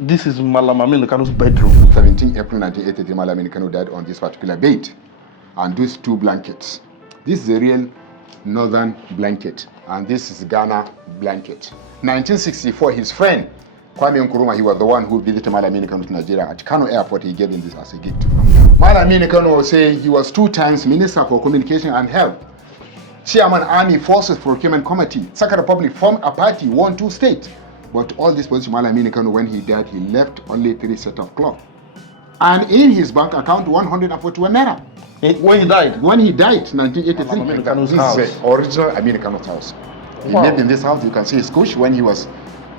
This is Malam Aminu Kano's bedroom. 17 April 1983, Malam Aminu Kano died on this particular bed. And these two blankets. This is a real northern blanket. And this is Ghana blanket. 1964, his friend, Kwame Nkrumah, he was the one who visited Malam Aminu Kano to Nigeria. At Kano Airport, he gave him this as a gift. Malam Aminu Kano was saying he was 2 times Minister for Communication and Health, Chairman Army Forces Procurement Committee, Second Republic, formed a party, won 2 states. But all this position, Malam Aminu Kano, when he died, he left only 3 sets of cloth. And in his bank account, 141 naira. When he died? When he died, 1983. Kano's This house. is the original Aminu Kano's house. He lived in this house. You can see his coach when he was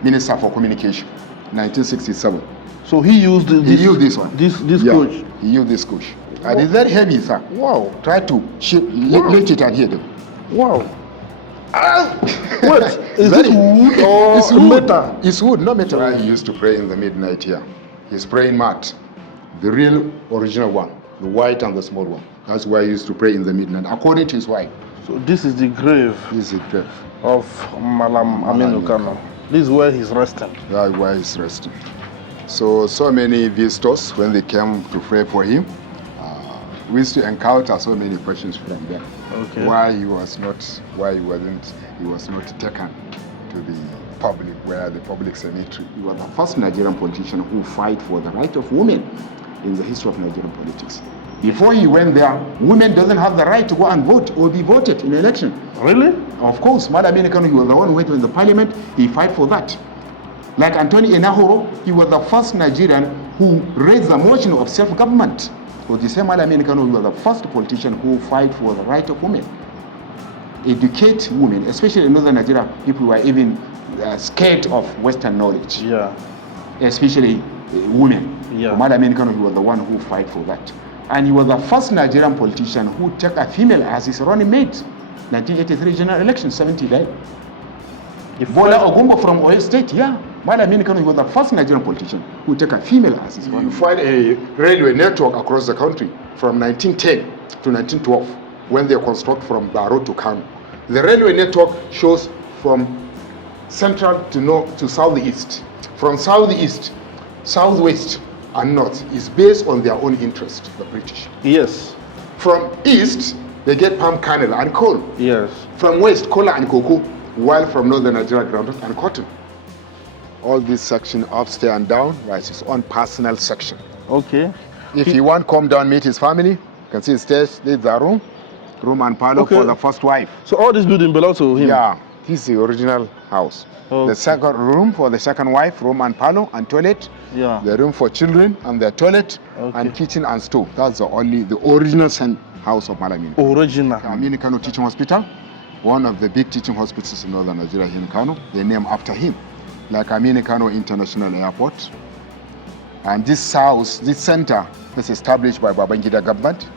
Minister for Communication, 1967. So he used this. He used this one. This Yeah, coach. He used this coach. And it's very heavy, sir. Wow. Try to lift it and here, though. Wow. Wait, is this wood or It's wood. metal? It's wood, not metal. He used to pray in the midnight here. His praying mat, the real original one, the white and the small one. That's where he used to pray in the midnight, according to his wife. So this is the grave This is the grave. of Malam Aminu Kano. This is where he's resting. That's where he's resting. So many visitors, when they came to pray for him, we used to encounter so many questions from them. Okay. Why he was not taken to the public, where the public cemetery. He was the first Nigerian politician who fight for the right of women in the history of Nigerian politics. Before he went there, women doesn't have the right to go and vote or be voted in election. Really? Of course, Malam Aminu Kano, he was the one who went in the parliament, he fight for that. Like Anthony Enahoro, he was the first Nigerian who raised the motion of self-government. So the same Malam Aminu Kano, he was the first politician who fight for the right of women. Educate women, especially in northern Nigeria, people were even scared of Western knowledge. Yeah. Especially women. Yeah. So Malam Aminu Kano, he was the one who fight for that. And he was the first Nigerian politician who took a female as his running mate. 1983 general election, 70 died. Bola Ogumbo from Oyo State, yeah. Malam Aminu Kano, he was the first Nigerian politician who took a female as his running mate. You find a railway network across the country from 1910 to 1912 when they construct from Baro to Kano. The railway network shows from central to north to southeast. From southeast, southwest, and north is based on their own interest, the British. Yes. From east, they get palm kernel and coal. Yes. From west, cola and cocoa, while from northern Nigeria, groundnut and cotton. All this section upstairs and down was his own personal section. Okay. If he want to come down, meet his family, you can see stairs, there's the room and parlor for the first wife. So all this building belongs to him? Yeah, this is the original house. Okay. The second room for the second wife, room and parlor and toilet. Yeah. The room for children and their toilet and kitchen and stove. That's the original house of Malam Aminu. Original. Aminu Kano Teaching Hospital, one of the big teaching hospitals in northern Nigeria here in Kano. They named after him, like Aminu Kano International Airport. And this house, this center, was established by Babangida government.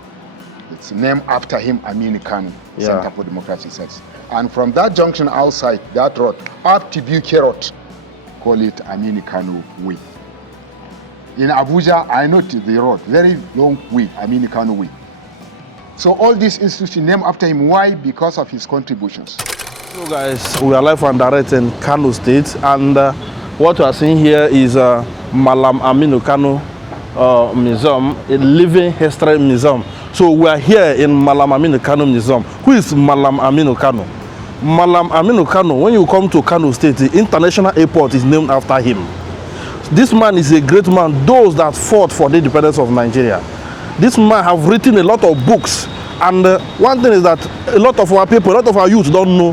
It's named after him, Aminu Kano Center for Democratic Studies. And from that junction outside, that road, up to BK Road, call it Aminu Kano Way. In Abuja, I know the road, very long way, Aminu Kano Way. So all these institutions named after him. Why? Because of his contributions. So guys, we are live and direct in Kano State, and what we are seeing here is Malam Aminu Kano Museum, a living history museum. So we are here in Malam Aminu Kano Museum. Who is Malam Aminu Kano? Malam Aminu Kano, when you come to Kano State, the international airport is named after him. This man is a great man, those that fought for the independence of Nigeria. This man have written a lot of books, and one thing is that a lot of our people, a lot of our youth don't know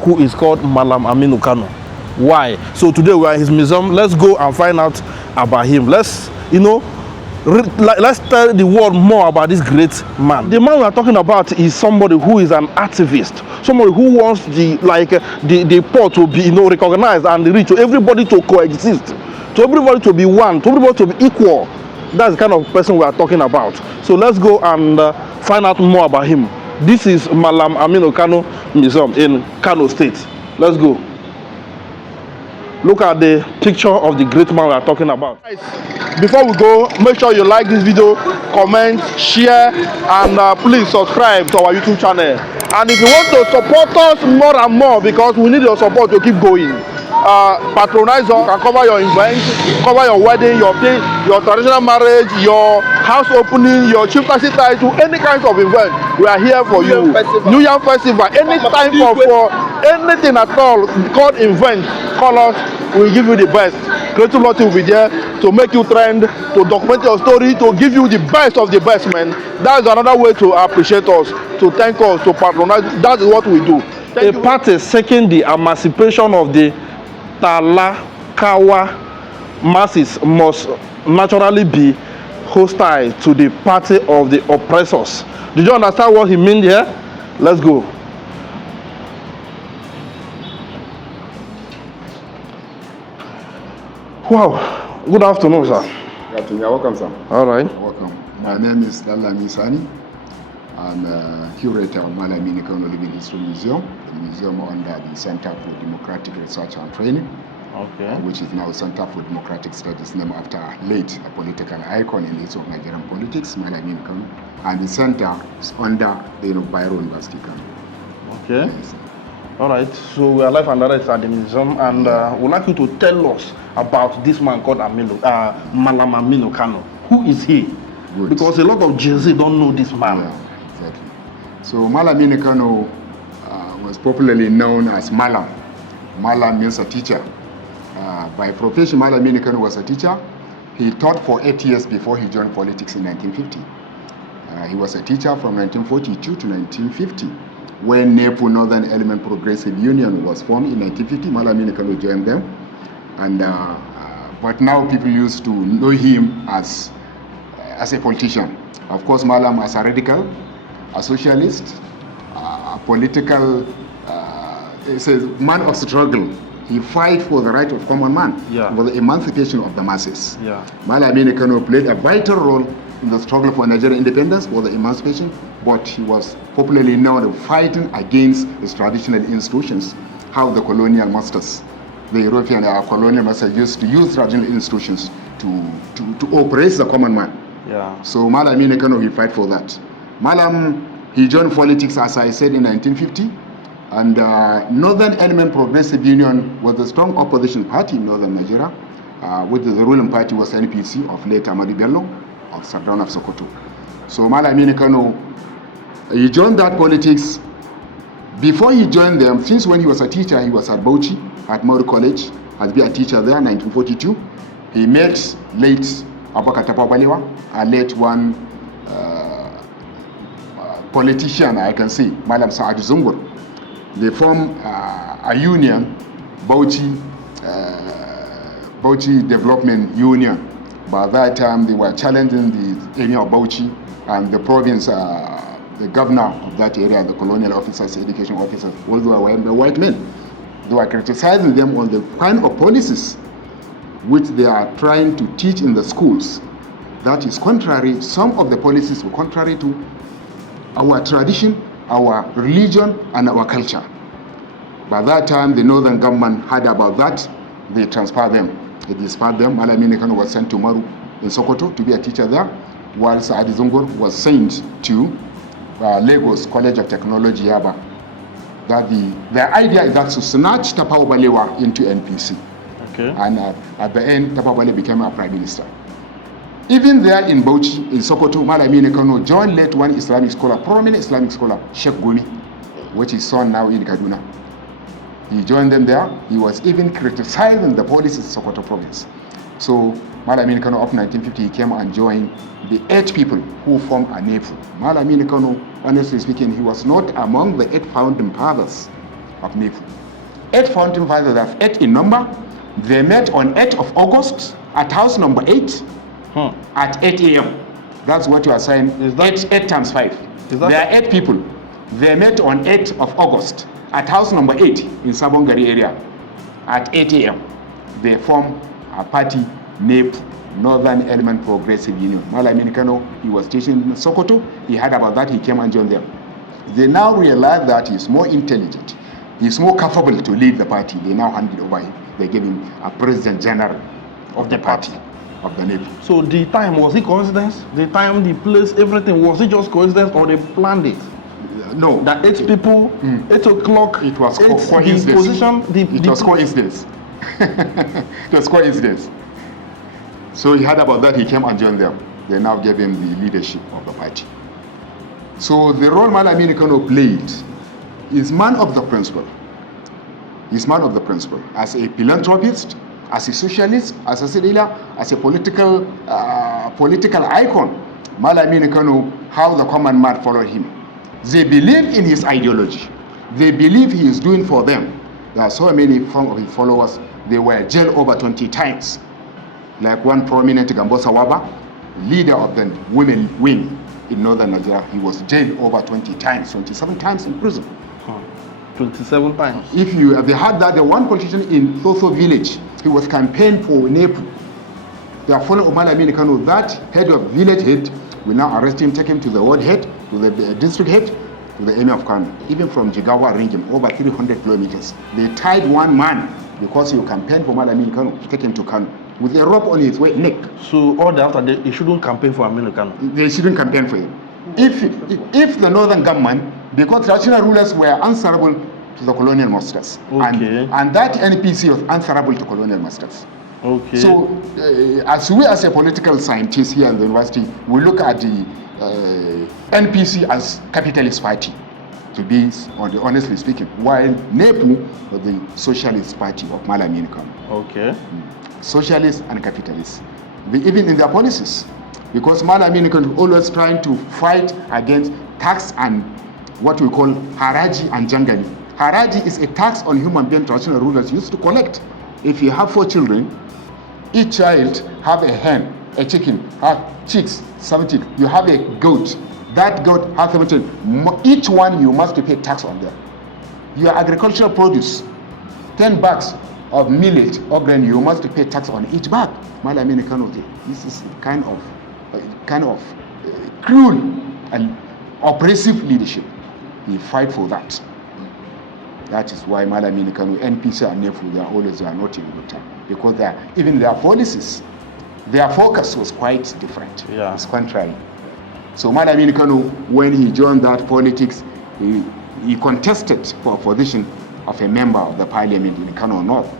who is called Malam Aminu Kano. Why? So today we are in his museum. Let's go and find out about him. Let's let's tell the world more about this great man. The man we are talking about is somebody who is an activist, somebody who wants the poor to be recognized and rich, to everybody to coexist, to everybody to be one, to everybody to be equal. That's the kind of person we are talking about. So let's go and find out more about him. This is Malam Aminu Kano Museum in Kano State. Let's go. Look at the picture of the great man we are talking about. Before we go, make sure you like this video, comment, share, and please subscribe to our YouTube channel. And if you want to support us more and more, because we need your support to keep going, patronize us, can cover your event, cover your wedding, your traditional marriage, your house opening, your chieftaincy title, any kind of event. We are here for you. New Year Festival, any time for anything at all called event, call us. We'll give you the best. Creative Lottery will be there to make you trend, to document your story, to give you the best of the best, man. That's another way to appreciate us, to thank us, to patronize. That is what we do. A party seeking the emancipation of the Talakawa masses must naturally be hostile to the party of the oppressors. Did you understand what he meant here? Let's go. Wow. Good afternoon, sir. Good afternoon. You're welcome, sir. All right. You're welcome. My name is Mallam Aminu. I'm curator of Malam Aminu Kano Living History Museum, the museum under the Center for Democratic Research and Training, which is now Center for Democratic Studies, named after late a political icon in the history of Nigerian politics, Malam Aminu Kano, and the center is under the Bayero University, Kano. Okay. Yes. All right. So we are live and direct at the museum, and we'd like you to tell us about this man called Malam Aminu Kano. Who is he? Good. Because a lot of Gen Z don't know this man. Yeah. Exactly. So Malam Aminu Kano was popularly known as Mallam. Mallam means a teacher. By profession, Malam Aminu Kano was a teacher. He taught for 8 years before he joined politics in 1950. He was a teacher from 1942 to 1950. When NEPU, Northern Element Progressive Union, was formed in 1950, Malam Aminu Kano joined them. And but now people used to know him as a politician. Of course, Mallam as a radical, a socialist, a political, he's a man of struggle. He fight for the right of common man, for the emancipation of the masses. Malam Aminu Kano played a vital role in the struggle for Nigerian independence, for the emancipation, but he was popularly known as fighting against his traditional institutions, how the colonial masters, the European colonial masters used to use traditional institutions to oppress the common man. So Malam Aminu Kano, he fight for that. Mallam, he joined politics, as I said, in 1950, and Northern Element Progressive Union was a strong opposition party in northern Nigeria, which the ruling party was NPC of late Amadu Bello of Sardauna of Sokoto. So Malam Aminu Kano, he joined that politics. Before he joined them, since when he was a teacher, he was at Bauchi, at Maury College, has been a teacher there in 1942. He met late Abubakar Tafawa Balewa, a late one politician, I can say, Mallam Saad Zungur. They formed a union, Bauchi Development Union. By that time, they were challenging the area of Bauchi and the province, the governor of that area, the colonial officers, education officers, all were white men. They were criticizing them on the kind of policies which they are trying to teach in the schools. That is contrary, some of the policies were contrary to our tradition, our religion, and our culture. By that time, the northern government heard about that. They transferred them. They dispersed them. Malam Aminu Kano was sent to Maru in Sokoto to be a teacher there, while Saad Zungur was sent to Lagos College of Technology, Yaba. That the idea is that to snatch Tafawa Balewa into NPC. And at the end, Tafawa Balewa became a prime minister. Even there in Bauchi, in Sokoto, Malam Aminu Kano joined late one Islamic scholar, prominent Islamic scholar, Sheikh Gumi, which is son now in Kaduna. He joined them there. He was even criticizing the policies of Sokoto province. So Malam Aminu Kano, up 1950, he came and joined the 8 people who formed a NEPU. Malam Aminu Kano, honestly speaking, he was not among the 8 founding fathers of NEPU. 8 founding fathers, have 8 in number. They met on 8th of August at house number 8 at 8 a.m. That's what you are saying. Is that 8 times 5? There are 8 people. They met on 8th of August at house number 8 in Sabongari area at 8 a.m. They formed a party, NEPU, Northern Element Progressive Union. Malam Aminu Kano, he was teaching in Sokoto. He heard about that. He came and joined them. They now realize that he's more intelligent. He's more capable to lead the party. They now handed over him. They gave him a president general of the party, of the NEPU. So the time, was it coincidence? The time, the place, everything, was it just coincidence or they planned it? No. That 8 people, 8 o'clock, it was coincidence. The position, it was coincidence. It was coincidence. So he heard about that, he came and joined them. They now gave him the leadership of the party. So the role Malam Aminu Kano played is man of the principle. He's man of the principle. As a philanthropist, as a socialist, as a leader, as a political icon, Malam Aminu Kano, how the common man followed him. They believe in his ideology. They believe he is doing for them. There are so many of his followers, they were jailed over 20 times. Like one prominent Gambosa Waba, leader of the women wing in northern Nigeria, he was jailed over 20 times, 27 times in prison. 27 times. If you have heard that, the one politician in Thoso village, he was campaigning for NEPU. They are following Malam Aminu Kano. That head of village head will now arrest him, take him to the ward head, to the district head, to the emir of Kano. Even from Jigawa region, over 300 kilometers. They tied one man because he campaigned for Malam Aminu Kano, take him to Kano with a rope on his neck. So all the after they shouldn't campaign for Aminu Kano. They shouldn't campaign for him. If the northern government, because traditional rulers were answerable to the colonial masters, okay. and that NPC was answerable to colonial masters. Okay. So, as a political scientist here at the university, we look at the NPC as capitalist party, to be honestly speaking, while NEPU was the socialist party of Malam Aminu Kano. Okay. Socialists and capitalists, even in their policies, because Malam Aminu Kano always trying to fight against tax and what we call haraji and jangali. Haraji is a tax on human being traditional rulers used to collect. If you have 4 children, each child have a hen, a chicken, have chicks, 17. You have a goat. That goat has 17. Each one you must pay tax on them. Your agricultural produce, 10 bags of millet or grain, you must pay tax on each bag. Malam Aminu Kano, this is kind of cruel and oppressive leadership. He fight for that. That is why Malam Aminu Kano, NPC and NEPU, they are not in good time, because even their policies, their focus was quite different. Yeah. It's contrary. So Malam Aminu Kano, when he joined that politics, he contested for a position of a member of the parliament in Kano North,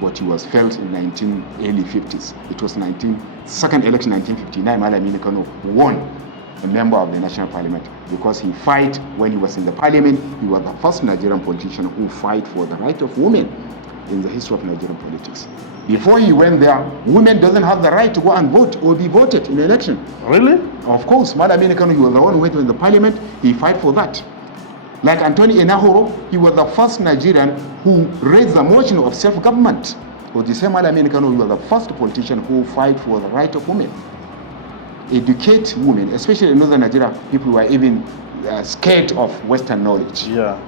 but he was felt in early 50s. It was second election 1959, Malam Aminu Kano won a member of the national parliament, because he fight when he was in the parliament. He was the first Nigerian politician who fight for the right of women in the history of Nigerian politics. Before he went there, women doesn't have the right to go and vote or be voted in the election. Really? Of course, Malam Aminu Kano, he was the one who went in the parliament, he fight for that. Like Anthony Enahoro, he was the first Nigerian who raised the motion of self-government. But the same Malam Aminu Kano, he was the first politician who fight for the right of women. Educate women, especially in northern Nigeria, people were even scared of Western knowledge. Yeah.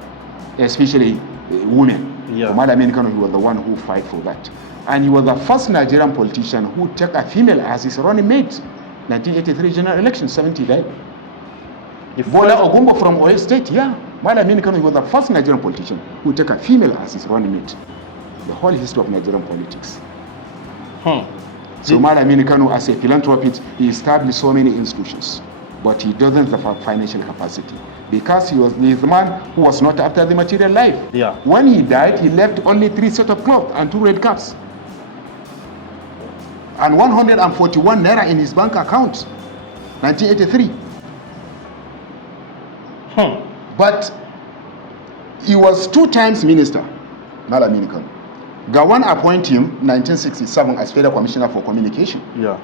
Especially women. Yeah. So Malam Aminu Kano, he was the one who fight for that. And he was the first Nigerian politician who took a female as his running mate. 1983 general election, 70 died. Bola Ogumbo from Oyo State, yeah. Malam Aminu Kano, he was the first Nigerian politician who took a female as his running mate. The whole history of Nigerian politics. So Malam Aminu Kano, as a philanthropist, he established so many institutions, but he doesn't have financial capacity, because he was the man who was not after the material life. Yeah. When he died, he left only 3 sets of clothes and 2 red caps, and 141 naira in his bank account, 1983. But he was 2 times minister, Malam Aminu Kano. Gawan appointed him in 1967 as Federal Commissioner for Communication. Yeah.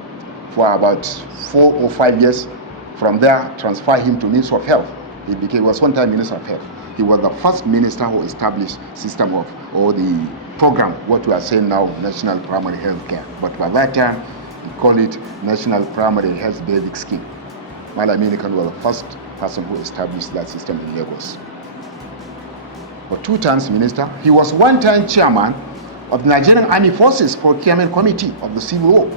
For about 4 or 5 years. From there, transfer him to Minister of Health. He was one time Minister of Health. He was the first minister who established system of, or the program, what we are saying now, National Primary Health Care. But by that time, we call it National Primary Health Basic Scheme. Malam Aminu Kano was the first person who established that system in Lagos. For 2 times minister, he was 1 time chairman of the Nigerian Army Forces Procurement Committee of the Civil War.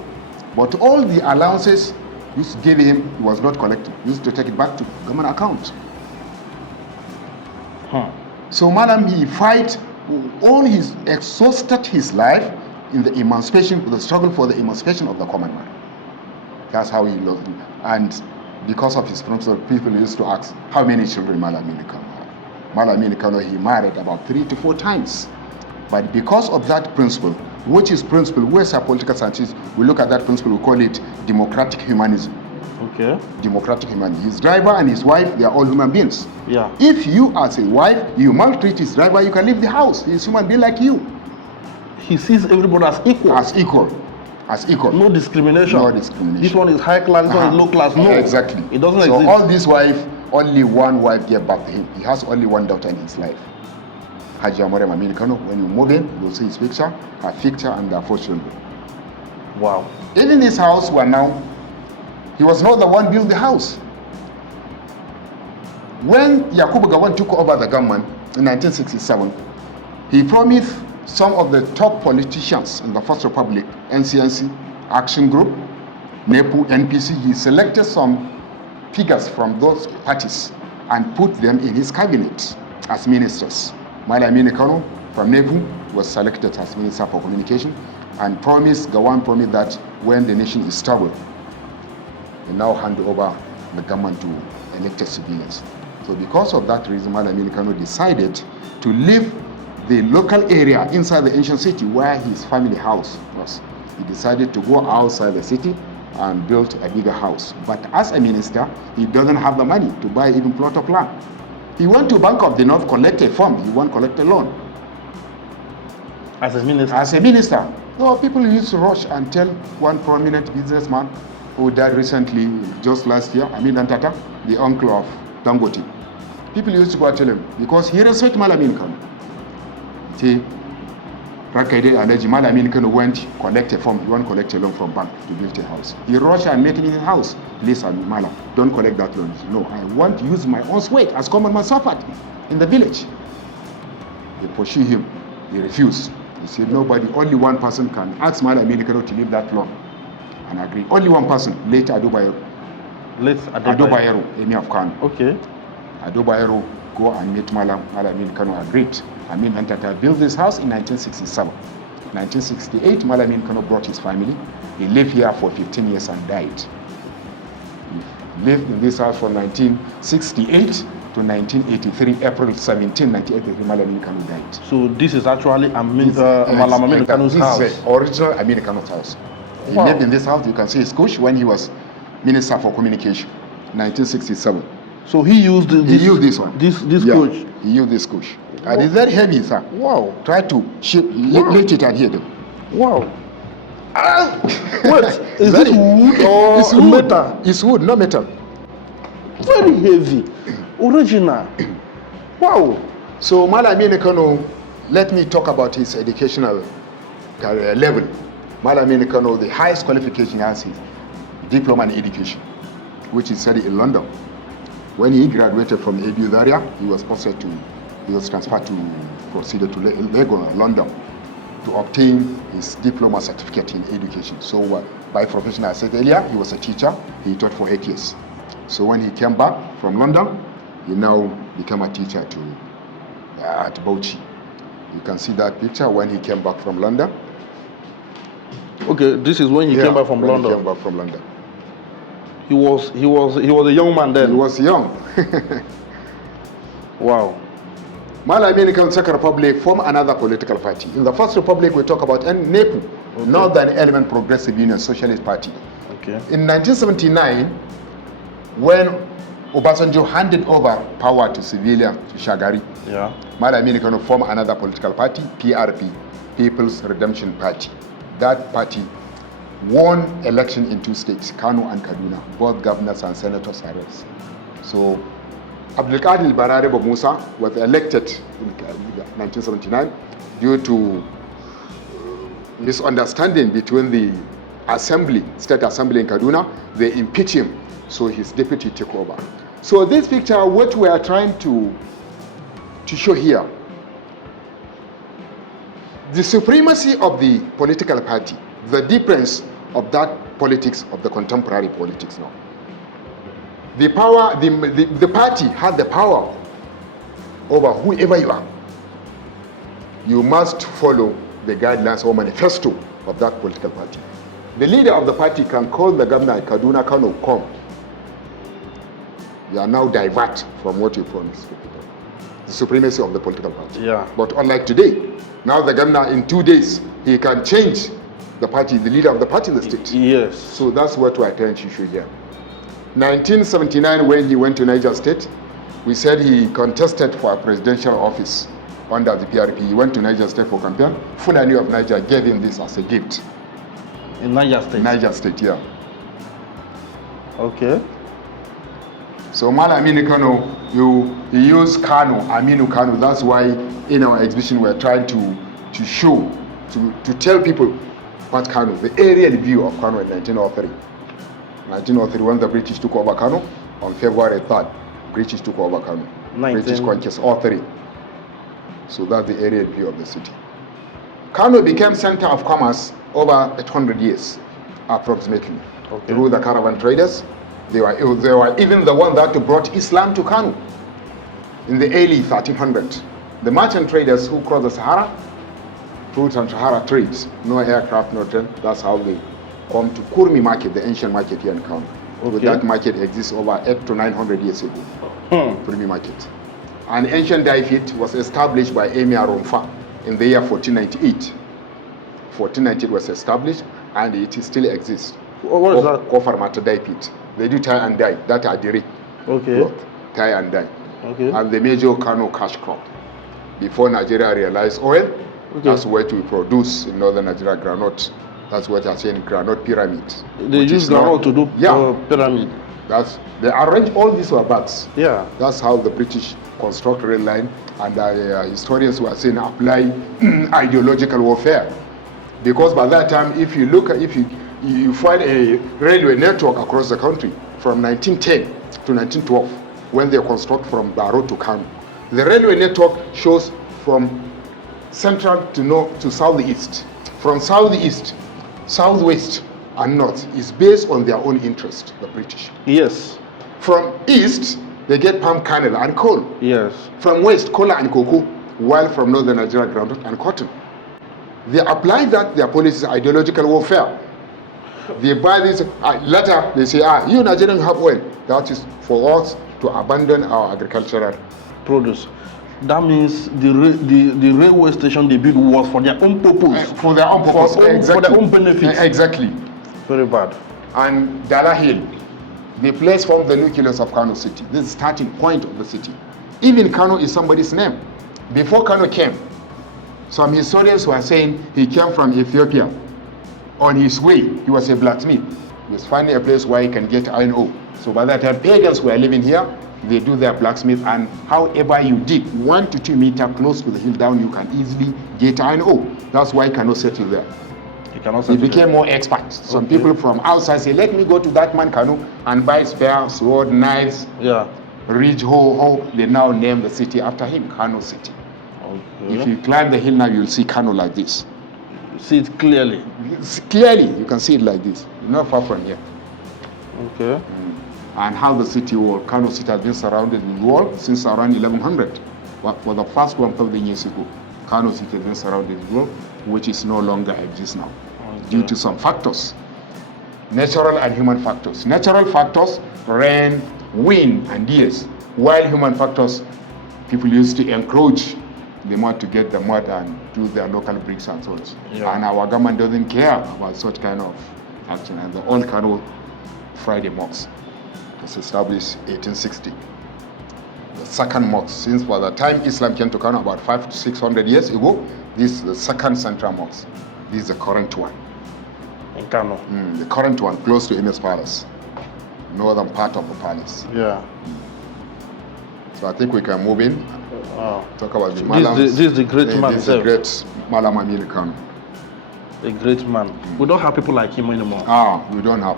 But all the allowances used to give him, he was not collecting. He used to take it back to government account. So Malam, he fight exhausted his life in the emancipation, the struggle for the emancipation of the common man. That's how he loved him. And because of his principle, people used to ask, how many children Malam Aminu Kano had? Malam Aminu Kano, he married about 3 to 4 times. But because of that principle, which is principle, we as a political scientists, we look at that principle, we call it democratic humanism. Okay. Democratic humanism. His driver and his wife, they are all human beings. Yeah. If you as a wife, you maltreat his driver, you can leave the house. He's a human being like you. He sees everybody as equal. As equal. As equal. No discrimination. No discrimination. This one is high class, this one is low class. No. Exactly. It doesn't so exist. all these wives, only one wife gave back to him. He has only one daughter in his life. Malam Aminu Kano, when you move in, you'll see his picture, her picture, and their 4 children. Wow. Even his house were now, he was not the one built the house. When Yakubu Gowon took over the government in 1967, he promised some of the top politicians in the First Republic, NCNC, Action Group, NEPU, NPC, he selected some figures from those parties and put them in his cabinet as ministers. Malam Aminu Kano from NEPU was selected as Minister for Communication and Gowon promised that when the nation is stable, they now hand over the government to elected civilians. So because of that reason, Malam Aminu Kano decided to leave the local area inside the ancient city where his family house was. He decided to go outside the city and build a bigger house. But as a minister, he doesn't have the money to buy even plot of land. He went to Bank of the North, collect a form, he won't collect a loan. As a minister? As a minister. So people used to rush and tell one prominent businessman who died recently, just last year, Amin Antata, the uncle of Dangote. People used to go and tell him, because he respects Malam Aminu Kano. See, Rakaide Alaji Malam Aminu Kano went, collect a form, he won't collect a loan from bank to build a house. He rushed and met him in his house. Please, Malam, don't collect that loan. No, I want to use my own sweat as common man suffered in the village. They pursued him. He refused. He said, nobody, only one person can ask Malam Aminu Kano to leave that loan and agree. Only one person, late Ado Bayero. Late Ado Bayero, Emir of Kano. Okay. Ado Bayero go and meet Malam Aminu Kano agreed. Amin Antata built this house in 1967. 1968, Malam Aminu Kano brought his family. He lived here for 15 years and died. He lived in this house from 1968 to 1983, April 17, 1983, Malam Aminu Kano died. So this is actually Malam Aminu Kano's house? This is the original Aminu Kano's house. He lived in this house. You can see his coach when he was Minister for Communication, 1967. So he used this one. This coach? He used this coach. And it's very heavy, sir. Wow. Try to lift it and hit it. Wow. Wait, is this wood or it's wood. metal? It's wood, not metal. Very heavy. Original. Wow. So Malam Aminu Kano, let me talk about his educational career level. Malam Aminu Kano, the highest qualification he has is diploma in education, which he studied in London. When he graduated from ABU Zaria, he was transferred to proceeded to London to obtain his diploma certificate in education. So by profession, I said earlier, he was a teacher. He taught for 8 years. So when he came back from London, he now became a teacher at Bauchi. You can see that picture when he came back from London. Okay, this is when he came back from London. He came back from London. He was a young man then. He was young. Wow. Malam Aminu Kano Second Republic formed another political party. In the First Republic, we talk about NEPU, okay. Northern Element Progressive Union Socialist Party. Okay. In 1979, when Obasanjo handed over power to civilian, to Shagari, Malam Aminu Kano formed another political party, PRP, People's Redemption Party. That party won election in 2 states, Kano and Kaduna. Both governors and senators are raised. So Abdulkadir Barareba Musa was elected in 1979 due to misunderstanding between the state assembly in Kaduna. They impeached him, so his deputy took over. So this picture, what we are trying to show here, the supremacy of the political party, the difference of that politics, of the contemporary politics now. The power, the party had the power over whoever you are. You must follow the guidelines or manifesto of that political party. The leader of the party can call the governor Kaduna Kano, come. You are now divert from what you promised to people. The supremacy of the political party. Yeah. But unlike today, Now the governor, in 2 days, he can change the party, the leader of the party in the state. Yes. So that's what we are trying to show here. 1979, when he went to Niger State, we said he contested for a presidential office under the PRP. He went to Niger State for campaign. Fulani of Niger gave him this as a gift. In Niger State? Niger State, yeah. Okay. So Malam Aminu Kano, you use Kano, Aminu Kano. That's why in our exhibition we're trying to show, to tell people what Kano, the aerial view of Kano in 1903. 1903, when the British took over Kano, on February 3rd, British took over Kano. British conquest, 03. So that's the aerial view of the city. Kano became center of commerce over 800 years, approximately, through the caravan traders. They were even the one that brought Islam to Kano in the early 1300s. The merchant traders who crossed the Sahara, fruit and Sahara trades, no aircraft, no train. That's how they come to Kurmi market, the ancient market here in Kano. That market exists over 800 to 900 years ago. Kurmi market. An ancient dye fit was established by Emir Romfa in the year 1498. 1498 was established and it still exists. What is that? Kofar Mata dye pit. They do tie and dye. That are direct. Okay. Tie and dye. Okay. And the major Kano cash crop. Before Nigeria realized oil, that's what we produce in northern Nigeria, granite. That's what I'm saying, granite pyramid. They use granite to do pyramid. They arrange all these were bags. Yeah. That's how the British construct rail line, and historians were saying apply ideological warfare. Because by that time, if you find a railway network across the country from 1910 to 1912, when they construct from Baro to Kano, the railway network shows from central to north to southeast. From southeast, southwest, and north is based on their own interest, the British. Yes. From east, they get palm kernel and coal. Yes. From west, cola and cocoa, while from northern Nigeria, groundnut and cotton. They apply that, their policy is ideological warfare. They buy this, later they say, you Nigerians have oil. That is for us to abandon our agricultural produce. That means the railway station they build was for their own purpose. For their own purpose, exactly. For their own benefit. Exactly. Very bad. And Dala Hill, the place from the nucleus of Kano City. This is the starting point of the city. Even Kano is somebody's name. Before Kano came, some historians were saying he came from Ethiopia. On his way, he was a blacksmith. He was finding a place where he can get iron ore. So by that time, pagans were living here. They do their blacksmith, and however you dig 1 to 2 meters close to the hill down, you can easily get iron ore. That's why he cannot settle there. He became more expert. Some people from outside say, let me go to that man Kano and buy spare sword, knives, ridge, hoe. They now name the city after him, Kano City. Okay. If you climb the hill now, you'll see Kano like this. You see it clearly? Clearly, you can see it like this. Not far from here. Okay. And how the city wall, Kano City has been surrounded with wall since around 1100. For the first 1,000 years ago, Kano City has been surrounded with wall, which is no longer exists now, due to some factors, natural and human factors. Natural factors, rain, wind, and years, while human factors, people used to encroach the mud to get the mud and do their local bricks and such. Yeah. And our government doesn't care about such kind of action. And the old Kano Friday mosque was established 1860. The second mosque, since by the time Islam came to Kano about 500 to 600 years ago, this is the second central mosque. This is the current one. In Kano? The current one, close to Emir's Palace, northern part of the palace. Yeah. So I think we can move in. Talk about the Mallam. This is the great man. This is the great Malam Aminu Kano. A great man. We don't have people like him anymore. We don't have.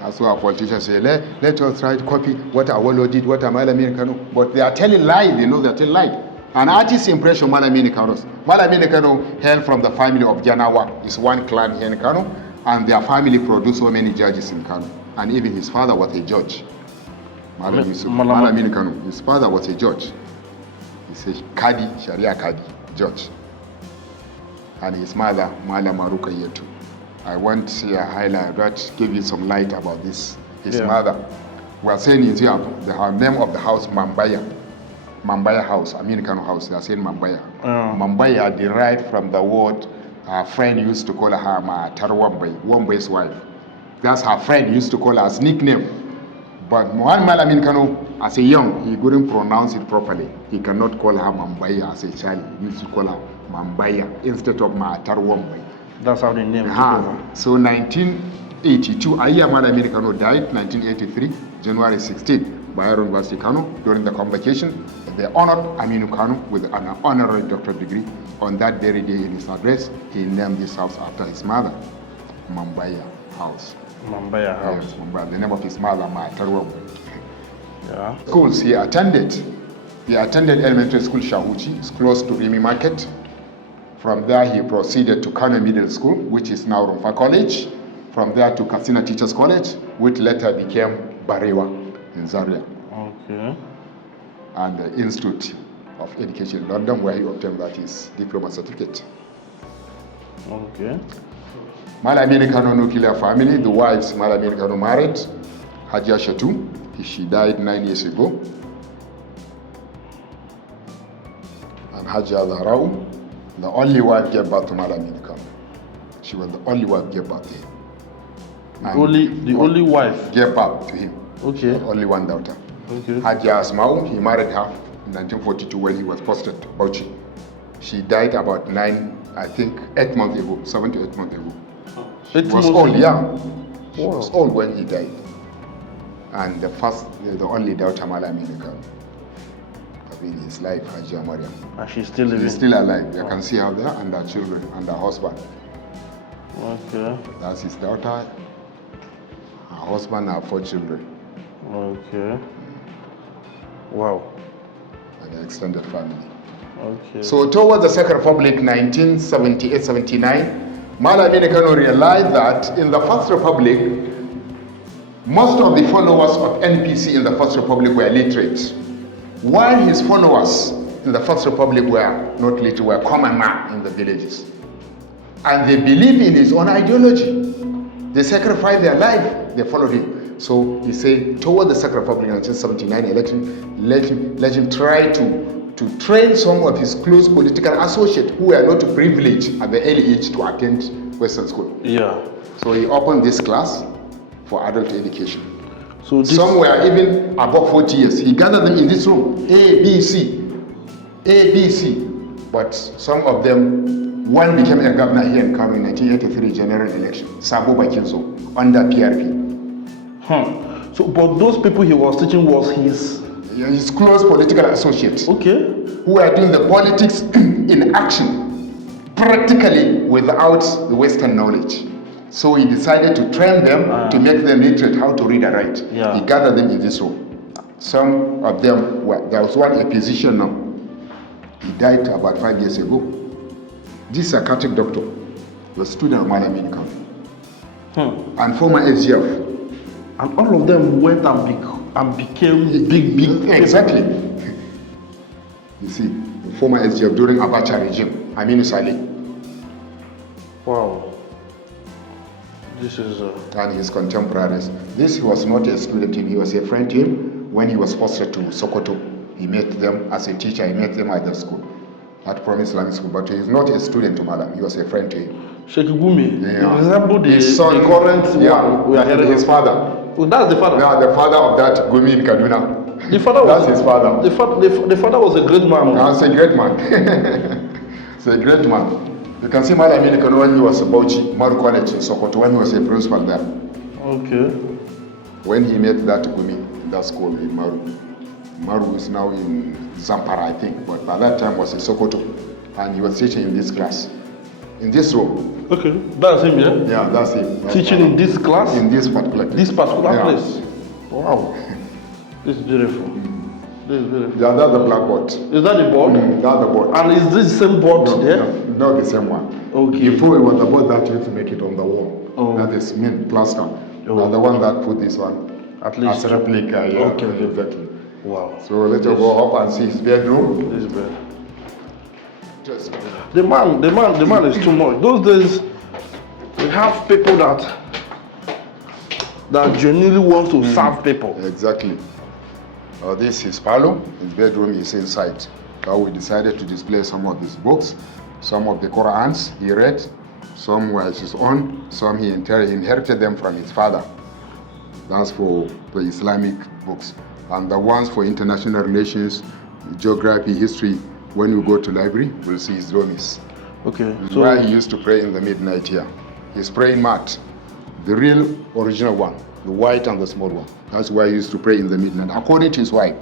That's why our politicians say, let us try to copy what Awolo did, what Malam Aminu Kano. But they are telling lies. They know they are telling lies. An artist's impression of Malam Aminu Kano. Malam Aminu Kano hailed from the family of Janawa. It's one clan here in Kano, and their family produced so many judges in Kano. And even his father was a judge. Malam Aminu Kano. His father was a judge. He's a Kadi, Sharia Kadi, judge. And his mother, Mallam Aminu Kano. I want to see a highlight that give you some light about this. His mother. We are saying in here, the name of the house, Mambaya. Mambaya House, Aminu Kano House. They are saying Mambaya. Mambaya derived from the word her friend used to call her Wambai's wife. That's her friend used to call her as nickname. But Malam Aminu Kano, as a young, he couldn't pronounce it properly. He cannot call her Mambaya as a child. He used to call her Mambaya instead of Wambai. That's how they named it. So 1982, Malam Aminu Kano died. 1983, January 16. Bayero University Kano. During the convocation, they honored Aminu Kano with an honorary doctorate degree. On that very day in his address, he named this house after his mother, Mambaya House. Mambaya House. Yes, Mambaya. The name of his mother, Matarwa. Yeah. Schools he attended. He attended elementary school Shahuchi, it's close to Rimi Market. From there, he proceeded to Kano Middle School, which is now Rumfa College. From there to Katsina Teachers College, which later became Barewa in Zaria. Okay. And the Institute of Education in London, where he obtained that his diploma certificate. Okay. Malam Aminu Kano nuclear family, the wives Malam Aminu Kano married, Hajia Shatu, she died 9 years ago. And Hajia Zahrau, the only wife gave birth to Malam Aminu Kano. She was the only wife gave birth to him. The only wife gave birth to him. Okay. Only one daughter. Okay. Hajia Asmau, he married her in 1942 when he was posted to Bauchi. She died about 8 months ago, 7 to 8 months ago. She was old, yeah. She was old when he died. And the only daughter, Malam Aminu Kano, in his life, Hajia Mariam. And she's still living? She's still alive. You can see her there, and her children, and her husband. Okay. That's his daughter, her husband, and 4 children. Okay. Wow. And the extended family. Okay. So towards the Second Republic, 1978-79, Malam Aminu Kano realized that in the First Republic, most of the followers of NPC in the First Republic were literate, while his followers in the First Republic were not literate, were common men in the villages. And they believed in his own ideology. They sacrificed their life, they followed him. So he said, toward the Second Republic 1979 election, let him try to train some of his close political associates who were not privileged at the early age to attend Western school. Yeah. So he opened this class for adult education. So some were even above 40 years. He gathered them in this room, A, B, C. But some of them, one became a governor here in Kano in 1983 general election, Sabo Bakinzo, under PRP. So, but those people he was teaching was his close political associates. Okay. Who are doing the politics in action, practically without the Western knowledge. So he decided to train them to make them literate how to read and write. Yeah. He gathered them in this room. Some of them there was one a physician now. He died about 5 years ago. This psychiatric doctor was a student of Malam Aminu Kano. And former SGF. And all of them went and became big. Exactly. You see, the former SGF during Abacha regime, Aminu Saleh. Wow. This is and his contemporaries. This was not a student to him, he was a friend to him. When he was posted to Sokoto, he met them as a teacher, he met them at the school, at Promise Islamic School, but he is not a student to Mallam, he was a friend to him. Sheikh Gumi, resembled his son, the current one we are hearing his father. Oh, that's the father? Yeah, the father of that Gumi in Kaduna. The father that's his father. The father was a great man. That's a great man. It's a great man. You can see Malam Aminu Kano when he was at Bauchi, Maru College in Sokoto, when he was a principal there. Okay. When he met that Gumi in that school in Maru. Maru is now in Zampara, I think, but by that time was in Sokoto, and he was teaching in this class, in this room. Okay, that's him, yeah? Yeah, that's him. That's teaching in this class? In this particular place. This particular place? Wow. This is beautiful. This is beautiful. Yeah, that's the blackboard. Is that the board? That's the board. And is this the same board there? No, not the same one. Okay. Before it was the board that used to make it on the wall. Oh. That is meant plaster. Oh. And the one that put this one at least as a replica. Yeah, okay. Exactly. Wow. So let's go up and see his bedroom. This bed. The man is too much. Those days, we have people that genuinely want to serve people. Exactly. This is Palo. His bedroom is inside. So we decided to display some of his books, some of the Qurans he read, some were his own, some he inherited them from his father. That's for the Islamic books. And the ones for international relations, geography, history, when you go to library, we'll see his domes. Okay. So where he used to pray in the midnight here. He's praying mat, the real original one, the white and the small one. That's why he used to pray in the midnight, according to his wife.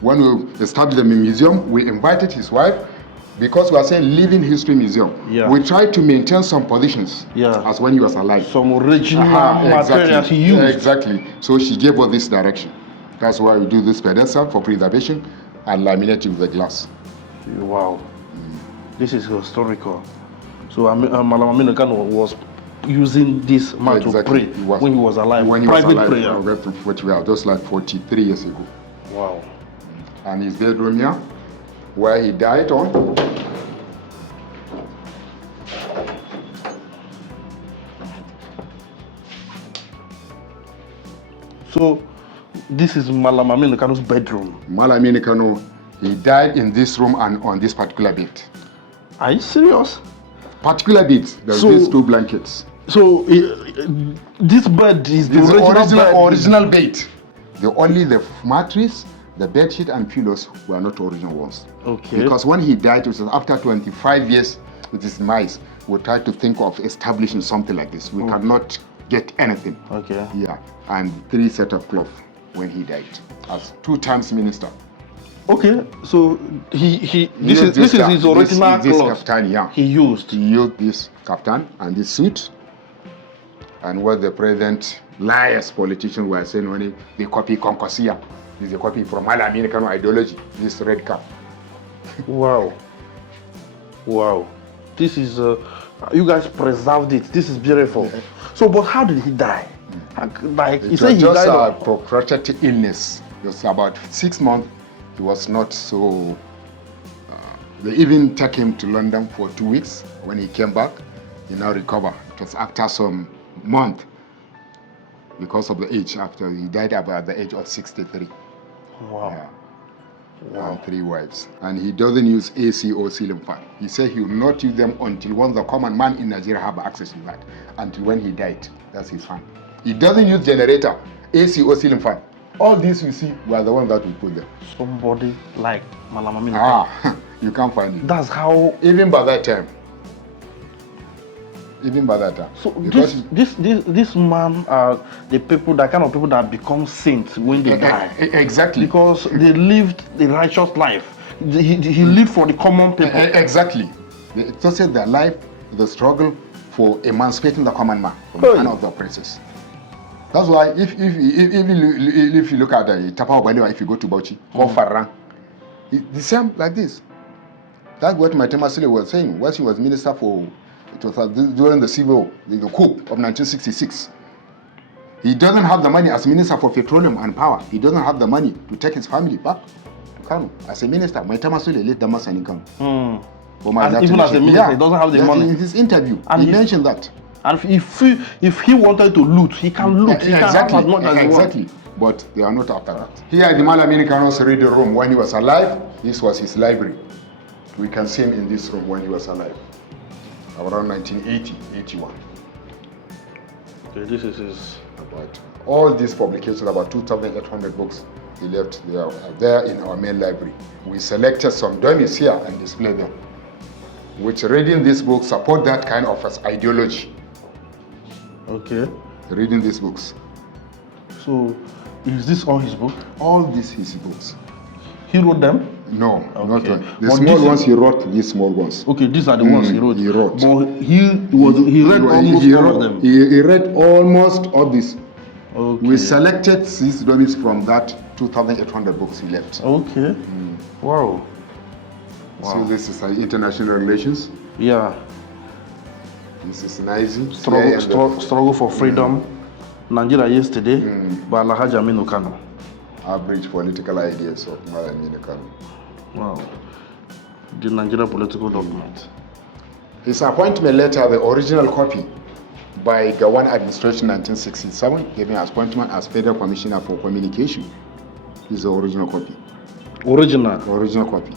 When we established the museum, we invited his wife because we are saying living history museum. Yeah. We tried to maintain some positions as when he was alive. Some original materials he used. Exactly. So she gave us this direction. That's why we do this pedestal for preservation and laminate it with the glass. Wow. This is historical. So Malam Aminu Kano was using this man to pray when he was alive. When he private was prayer. alive, which we are just like 43 years ago. Wow. And his bedroom here, where he died on. So this is Malam Aminu Kano's bedroom. Malam Aminu Kano, he died in this room and on this particular bed. Are you serious? Particular beds, there's these two blankets. So this bed is the original bed. Only the mattress, the bed sheet and pillows were not original ones. Okay. Because when he died, it was after 25 years with his mice, we tried to think of establishing something like this. We cannot get anything. Okay. Yeah. And 3 sets of cloth when he died as 2 times minister. Okay, so this is his original cloth. Kaftan, yeah. He used this kaftan and this suit. And what the present liars politicians were saying only they copy Concosia. This is a copy from Malam Aminu Kano ideology, this red cap. Wow. Wow. This is you guys preserved it. This is beautiful. So but how did he die? Like he said, he died of a protracted illness. It was about 6 months. He was not so. They even took him to London for 2 weeks. When he came back, he now recovered. It was after some month because of the age. After he died about the age of 63. Wow. Yeah. Wow. And 3 wives. And he doesn't use AC or ceiling fan. He said he will not use them until once the common man in Nigeria have access to that. Until when he died. That's his fan. He doesn't use generator, AC or ceiling fan. All these you see were the ones that we put there. Somebody like Malam Aminu Kano. You can't find it. That's how. Even by that time. So this man are the people, the kind of people that become saints when they die. Exactly. Because they lived the righteous life. He lived for the common people. Exactly. They trusted their life, the struggle for emancipating the common man from the hand of the oppressors. That's why if you look at the Tapa Balewa, if you go to Bauchi, or Farran, it's the same like this. That's what my Temasile was saying. When she was minister for, it was during the civil, the coup of 1966. He doesn't have the money as minister for petroleum and power. He doesn't have the money to take his family back to Kano. As a minister, my Temasile let Damas and Kano. Even as a minister, he doesn't have the money. In his interview, he mentioned that. And if he wanted to loot, he can loot. He can have as much as he wants. But they are not after that. Here at the Malam Aminu Kano's reading room when he was alive, this was his library. We can see him in this room when he was alive, around 1980, 81. Okay, this is his. About all these publications, about 2,800 books, he left there in our main library. We selected some dummies here and displayed them, which reading this book support that kind of ideology. Okay. Reading these books. So, is this all his book? All these his books. He wrote them? No, not one. The small ones he wrote, these small ones. Okay, these are the ones he wrote. He wrote. But he read almost all of them. He read almost all this. Okay. We selected these dummies from that 2,800 books he left. Okay. Wow. So this is international relations. Yeah. This is Nizi. Struggle for freedom. Nigeria yesterday by Alhaji Aminu Kano. Average political ideas of Malam Aminu Kano. Wow. The Nigeria political document. His appointment letter, the original copy by Gawan administration 1967, gave him appointment as Federal Commissioner for Communication. This is the original copy. Original copy.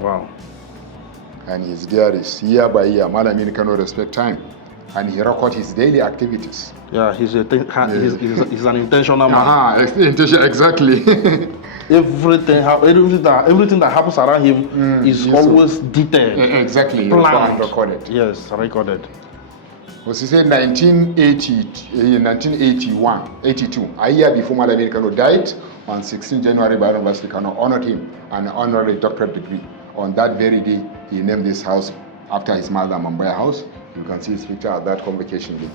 Wow. And his diaries, year by year, Malam Aminu Kano respect time. And he records his daily activities. Yeah, he's an intentional man. Exactly. Everything that happens around him is always detailed. Exactly. Planned. Recorded. Yes, recorded. Was he said 1981, 82, a year before Malam Aminu Kano died, on 16 January, Bayero University Kano honored him an honorary doctorate degree. On that very day, he named this house after his mother, Mambaya House. You can see his picture at that convocation day.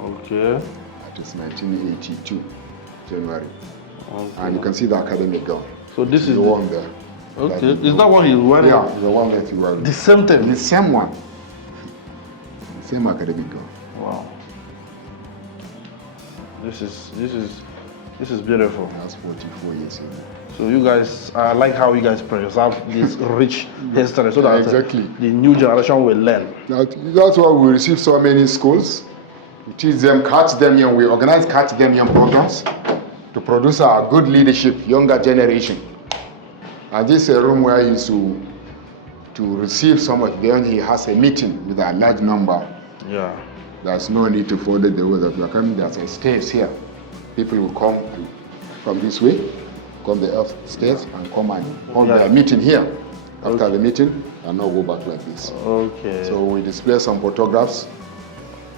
Okay. That is 1982, January. Okay. And you can see the academic gown. So this is the one there. Okay. Is that one he's wearing? Yeah, the one that you wearing. The same thing? The same one. The same academic gown. Wow. This is beautiful. That's 44 years ago. So you guys, I like how you guys preserve this rich history so that exactly. The new generation will learn. That's why we receive so many schools. We teach them, catch them young. We organize catch them young programs to produce a good leadership, younger generation. And this is a room where he used to receive some of them. He has a meeting with a large number. Yeah. There's no need to follow the way that we are coming. There's a stairs here. People will come from this way, come the upstairs and come and hold their meeting here. After the meeting, and now go back like this. Okay. So we display some photographs.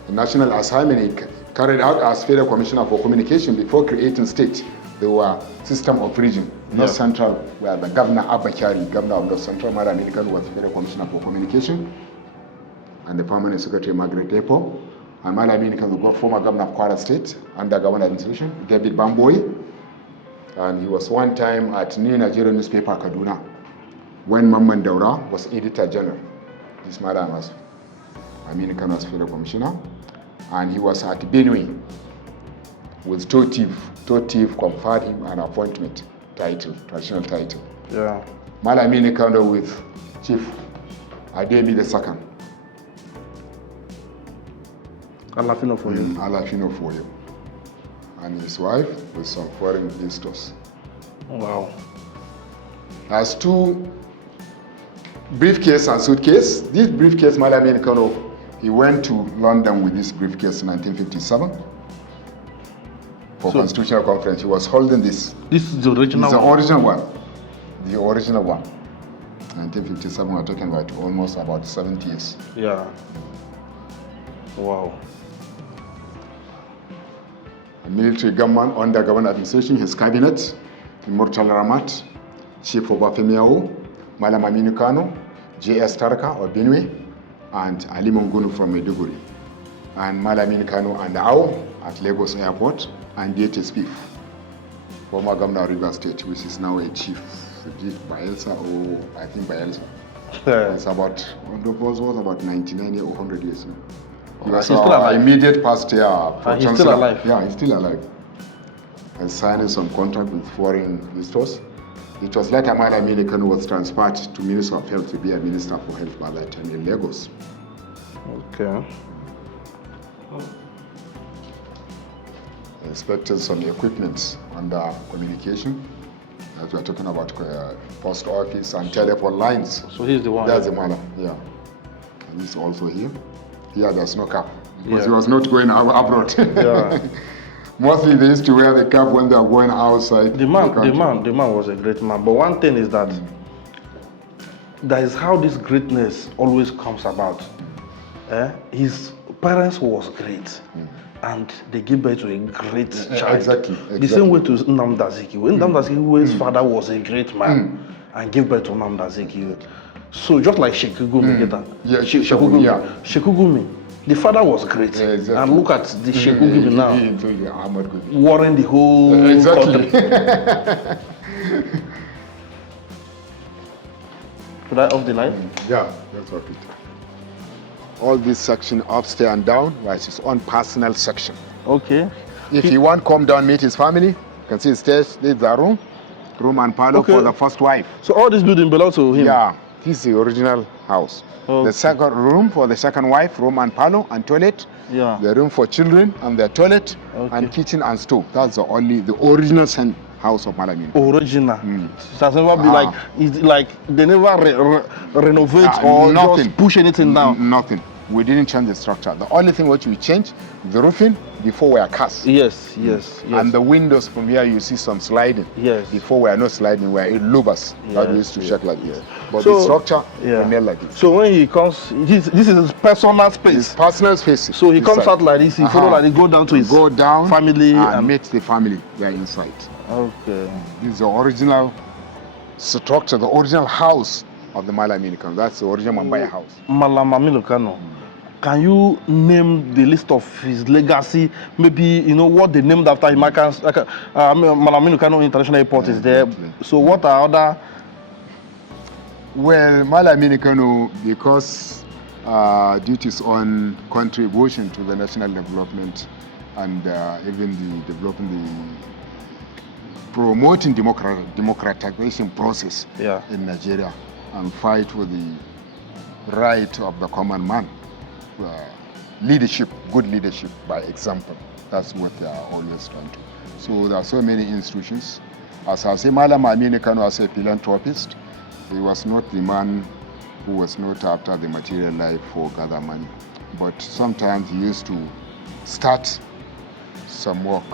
The national assignment he carried out as Federal Commissioner for Communication before creating state. They were system of region. North Central, where the Governor Abba Kyari, Governor of North Central, Malam Aminu Kano, was Federal Commissioner for Communication, and the Permanent Secretary Margaret Epo. And Malam Aminu Kano, former Governor of Kano State, under Governor Administration, David Bamboy. And he was one time at New Nigerian newspaper, Kaduna, when Mamman Daura was Editor General. This Malam was Aminu Kano as Federal Commissioner. And he was at Benue with Totif. Totif conferred him an appointment title, traditional title. Yeah. Malam Aminu Kano with Chief Ademi II. Alafino for you. Alafino for you. And his wife with some foreign visitors. Wow. Has two briefcase and suitcase. This briefcase, Malam Aminu Kano, he went to London with this briefcase in 1957 for Constitutional Conference. He was holding this. This is the original one? The original one. The original one. 1957, we're talking about almost about 70 years. Yeah. Wow. A military gunman under government administration, his cabinet, Immortal Ramat, Chief of Afemiao, Malam Aminu Kano, J.S. Tarka of Benue, and Ali Mongunu from Maiduguri. And Malam Aminu Kano and Ao at Lagos Airport, and DHSP, former governor of River State, which is now a chief, Bayelsa, or I think Bayelsa. It's about, was about 99 or 100 years now. He was our immediate past year. He's still alive? Yeah, he's still alive. And signing some contract with foreign visitors. It was later Malam Aminu Kano was transferred to Minister of Health to be a Minister for Health by that time in Lagos. Okay. Inspected some equipment under communication. As we are talking about post office and telephone lines. So he's the one? That's the Malam, yeah. And he's also here. Here there's no cap because he was not going abroad. Yeah. Mostly they used to wear the cap when they are going outside. The man was a great man. But one thing is that that is how this greatness always comes about. His parents was great. And they give birth to a great child. Exactly. The same way to Nnamdi Azikiwe. Nnamdi Azikiwe's father was a great man and gave birth to Nnamdi Azikiwe. So just like Shekugumi Shekugumi, the father was great. Exactly. And look at the Shekugumi now, warring the whole country. Should I off the light? Yeah, that's what it is. All this section upstairs and down was his own personal section. Okay. If you want to come down meet his family, you can see the stairs, there's the room and parlor for the first wife. So all this building belongs to him? Yeah, this is the original house. Okay. The second room for the second wife, room and parlor and toilet. Yeah. The room for children and their toilet and kitchen and stove. That's the original house of Malam Aminu Kano. Original. It has never been like, it's like they never renovate or nothing. just push anything down. Nothing. We didn't change the structure. The only thing which we changed, the roofing before were cast. Yes. And the windows from here you see some sliding. Yes. Before we are not sliding, we are in louvers that we used to check like this. But So, the structure remained like this. So when he comes, this is his personal space. His personal space. So he comes out like this, he follow like this, go down to his family and meet the family there inside. Okay. This is the original structure, the original house of the Malam Aminu Kano. That's the original Mumbai house. Malam Aminu Kano. Can you name the list of his legacy? Maybe what they named after him. Malam Aminu Kano International Airport is there. So what are other? Well, Malam Aminu Kano, because due to his own contribution to the national development and even promoting democratization process in Nigeria and fight for the right of the common man. Leadership, good leadership by example. That's what they are always trying to. So there are so many institutions. As I say, Malam Aminu Kano as a philanthropist, he was not the man who was not after the material life for gather money. But sometimes he used to start some work,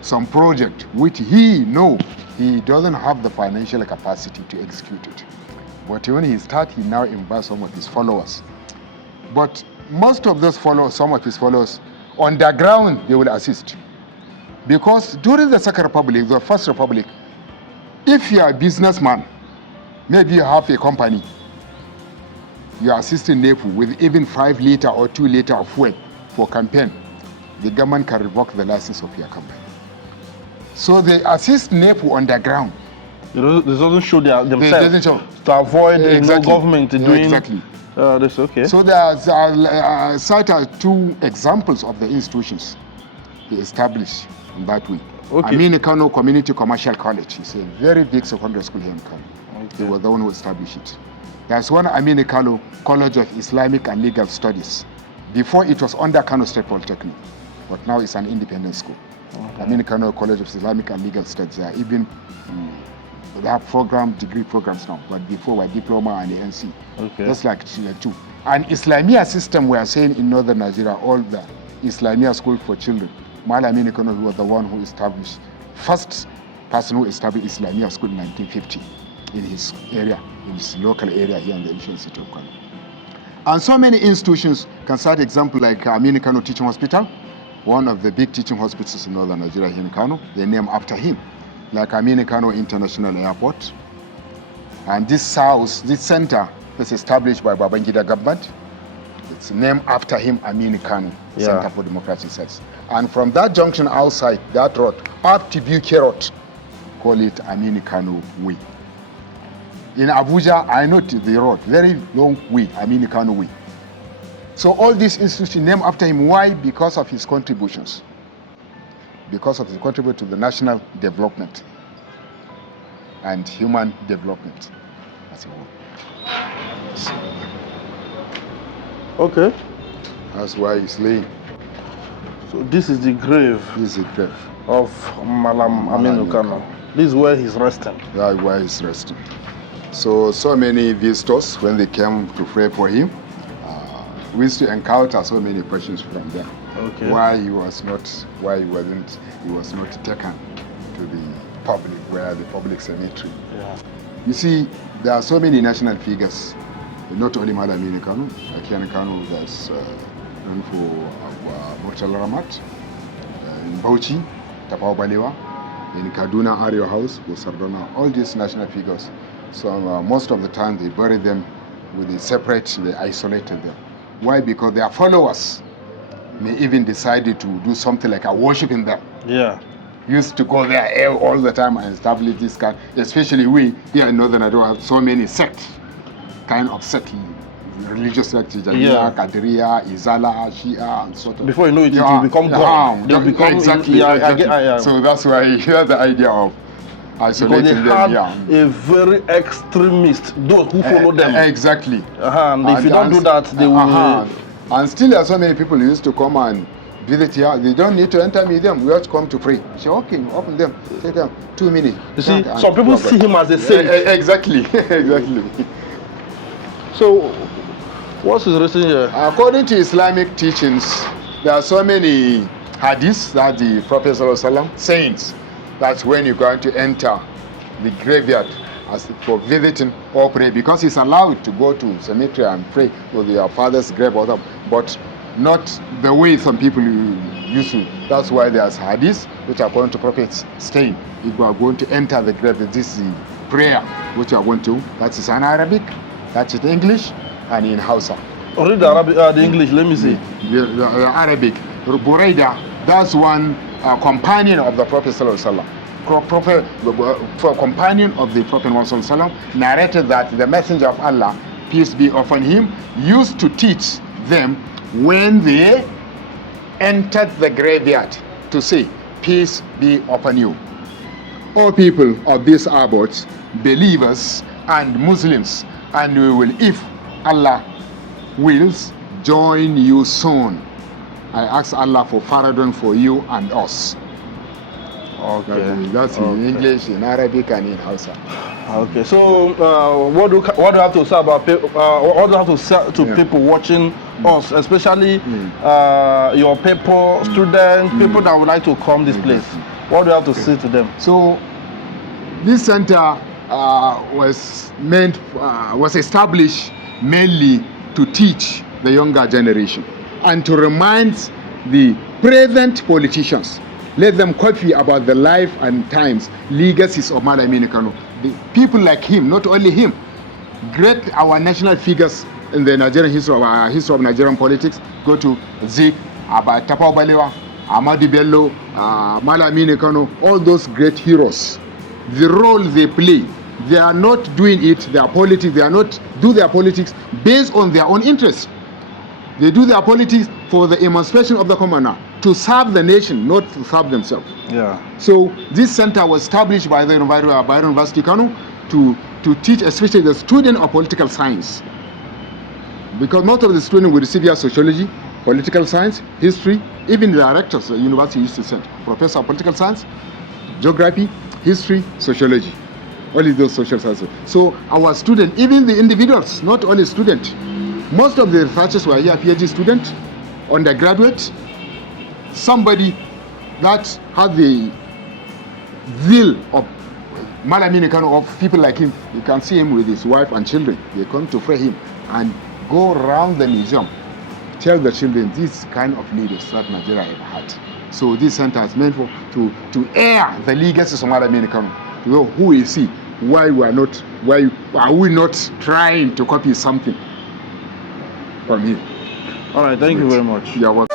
some project which he doesn't have the financial capacity to execute it. But when he starts, he now invites some of his followers. But most of those followers, some of his followers, on the ground, they will assist. Because during the Second Republic, the First Republic, if you are a businessman, maybe you have a company, you are assisting NEPU with even 5 liter or 2 liter of fuel for campaign, the government can revoke the license of your company. So they assist NEPU on the ground. They doesn't show themselves they doesn't show. To avoid no government doing. Exactly. That's okay. So there are cited 2 examples of the institutions he established in that way. Okay. Aminu Kano Community Commercial College is a very big secondary school here in Kano. He was the one who established it. There's one Aminu Kano College of Islamic and Legal Studies. Before it was under Kano State Polytechnic, but now it's an independent school. Aminu Kano College of Islamic and Legal Studies. They are even they have degree programs now, but before were diploma and the NC. Okay. That's like 2. And Islamia system we are saying in northern Nigeria, all the Islamia school for children. Malam Aminu Kano was the one who established, first person who established Islamia school in 1950 in his area, in his local area here in the ancient city of Kano. And so many institutions can cite example like Aminu Kano Teaching Hospital, one of the big teaching hospitals in northern Nigeria here in Kano. They named after him. Like Aminu Kano International Airport. And this center is established by Babangida government. It's named after him, Aminu Kano Center for Democratic Studies. And from that junction outside, that road, up to BUK Road, call it Aminu Kano Way. In Abuja, I know the road, very long way, Aminu Kano Way. So all these institutions named after him. Why? Because of his contributions. Because of his contribution to the national development and human development as a whole. Okay. That's why he's laying. So this is the grave. This is the grave of Malam Aminu Kano. This is where he's resting. That's where he's resting. So many visitors, when they came to pray for him, we used to encounter so many questions from them. Okay. Why he was not taken to the public, where the public cemetery. Yeah. You see, there are so many national figures, not only Malam Aminu Kano, Akian Kano, that's known for Murtala Ramat, in Bauchi, Tapawa Balewa, in Kaduna, Ario House, Sardona, all these national figures. So most of the time they bury them with a separate, they isolated them. Why? Because their followers may even decide to do something like a worshiping them. Yeah. Used to go there all the time and establish this kind, especially we here in Northern Nigeria have so many kind of sect, religious sects, Jamiya, Qadiriya, Izala, Shia, and sort of. Before you know it, it will become gone. They'll become exactly. So that's why you hear the idea of isolating them. A very extremist, those who follow them. Exactly. And if you don't do that, they will. And still there are so many people who used to come and visit here. They don't need to enter museum. We just come to pray. Say, okay, open them. Take them 2 minutes. You see, some people see him as a saint. Exactly, exactly. So, what's his reason here? According to Islamic teachings, there are so many hadiths that the Prophet ﷺ says that when you're going to enter the graveyard as for visiting or pray, because it's allowed to go to cemetery and pray with your father's grave or something, but not the way some people used to. That's why there's hadiths which are going to Prophet's saying, if you are going to enter the grave, this is the prayer which you are going to. That is in Arabic, that's in English, and in Hausa. Read the Arabic, the English, let me see. The Arabic. Buraida, that's one companion of the Prophet ﷺ. For companion of the Prophet ﷺ, narrated that the Messenger of Allah, peace be upon him, used to teach them when they entered the graveyard to say, peace be upon you. All people of this abode, believers and Muslims, and we will, if Allah wills, join you soon. I ask Allah for pardon for you and us. Okay. That's in English, in Arabic, and in Hausa. Okay. So, what do you have to say about what do you have to say to people watching us, especially your people, students, people that would like to come this place? What do you have to say to them? So, this center was established mainly to teach the younger generation and to remind the present politicians, let them copy about the life and times, legacies of Malam Aminu Kano. The people like him, not only him, great our national figures in the Nigerian history of Nigerian politics. Go to Zik, Tafawa Balewa, Ahmadu Bello, Malam Aminu Kano, all those great heroes. The role they play, they are not doing it, their politics, they are not do their politics based on their own interests. They do their politics for the emancipation of the commoner, to serve the nation, not to serve themselves. Yeah. So this center was established by the University Kano to teach especially the student of political science. Because most of the students will receive here sociology, political science, history, even the directors of the university used to send professor of political science, geography, history, sociology. Only those social sciences. So our students, even the individuals, not only students, most of the researchers were here PhD students, undergraduate, somebody that had the zeal of Malam Aminu Kano, of people like him. You can see him with his wife and children. They come to pray him and go around the museum, tell the children this kind of leaders that Nigeria ever had. So this center is meant for to air the legacies of Malam Aminu Kano. To know who is he, why are we not trying to copy something from him. All right, thank you very much. You're welcome.